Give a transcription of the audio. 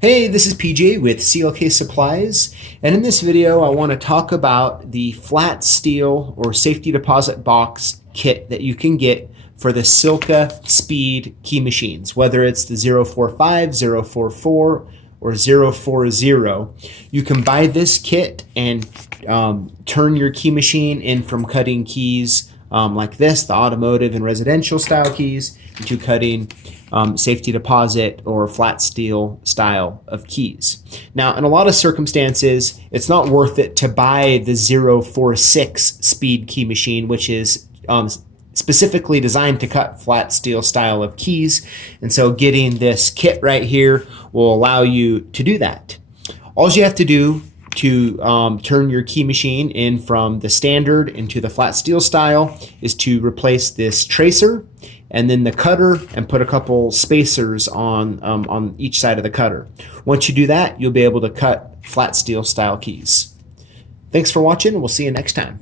Hey, this is PJ with CLK Supplies, and in this video I want to talk about the flat steel or safety deposit box kit that you can get for the CLK Speed key machines, whether it's the 045, 044, or 040. You can buy this kit and turn your key machine in from cutting keys like this, the automotive and residential style keys, into cutting safety deposit or flat steel style of keys. Now, in a lot of circumstances, it's not worth it to buy the 046 speed key machine, which is specifically designed to cut flat steel style of keys. And so getting this kit right here will allow you to do that. All you have to do to turn your key machine in from the standard into the flat steel style is to replace this tracer and then the cutter and put a couple spacers on each side of the cutter. Once you do that, you'll be able to cut flat steel style keys. Thanks for watching, and we'll see you next time.